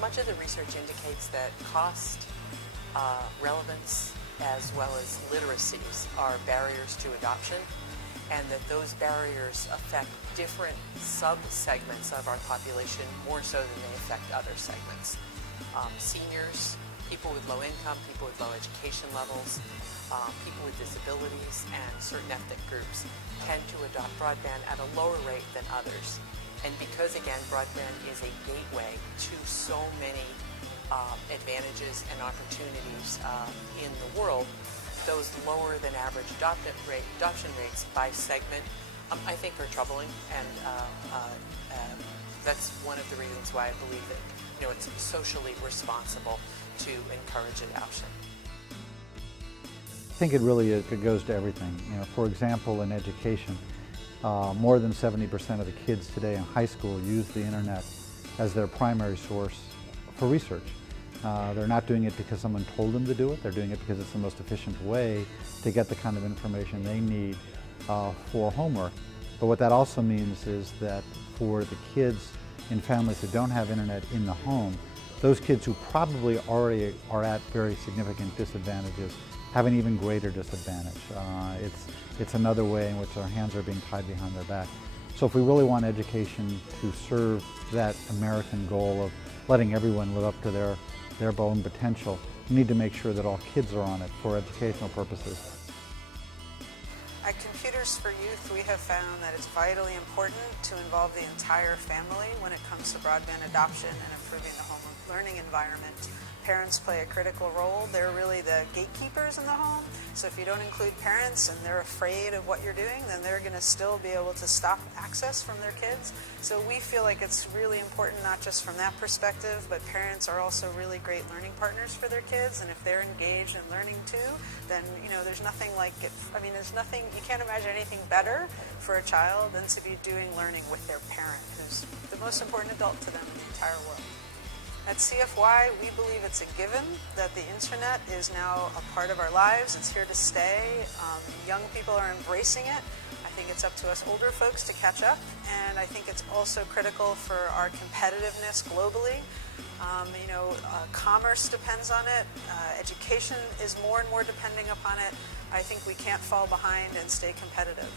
Much of the research indicates that cost, relevance, as well as literacies are barriers to adoption, and that those barriers affect different sub-segments of our population more so than they affect other segments. Seniors, people with low income, people with low education levels, people with disabilities, and certain ethnic groups tend to adopt broadband at a lower rate than others. And because, again, broadband is a gateway to so many advantages and opportunities in the world, those lower than average adoption rates by segment, I think are troubling, and that's one of the reasons why I believe that it's socially responsible to encourage adoption. I think it really is, it goes to everything. For example, in education, more than 70% of the kids today in high school use the internet as their primary source for research. They're not doing it because someone told them to do it. They're doing it because it's the most efficient way to get the kind of information they need for homework. But what that also means is that for the kids in families who don't have internet in the home, those kids who probably already are at very significant disadvantages have an even greater disadvantage. It's another way in which their hands are being tied behind their back. So if we really want education to serve that American goal of letting everyone live up to their own potential, we need to make sure that all kids are on it for educational purposes. At Computers for Youth, we have found that it's vitally important to involve the entire family when it comes to broadband adoption and improving the home learning environment. Parents play a critical role. They're really the gatekeepers in the home. So if you don't include parents and they're afraid of what you're doing, then they're going to still be able to stop access from their kids. So we feel like it's really important, not just from that perspective, but parents are also really great learning partners for their kids. And if they're engaged in learning too, then there's nothing like it. There's nothing, you can't imagine anything better for a child than to be doing learning with their parent, who's the most important adult to them in the entire world. At CFY, we believe it's a given that the internet is now a part of our lives. It's here to stay. Young people are embracing it. I think it's up to us older folks to catch up, and I think it's also critical for our competitiveness globally. Commerce depends on it. Education is more and more depending upon it. I think we can't fall behind and stay competitive.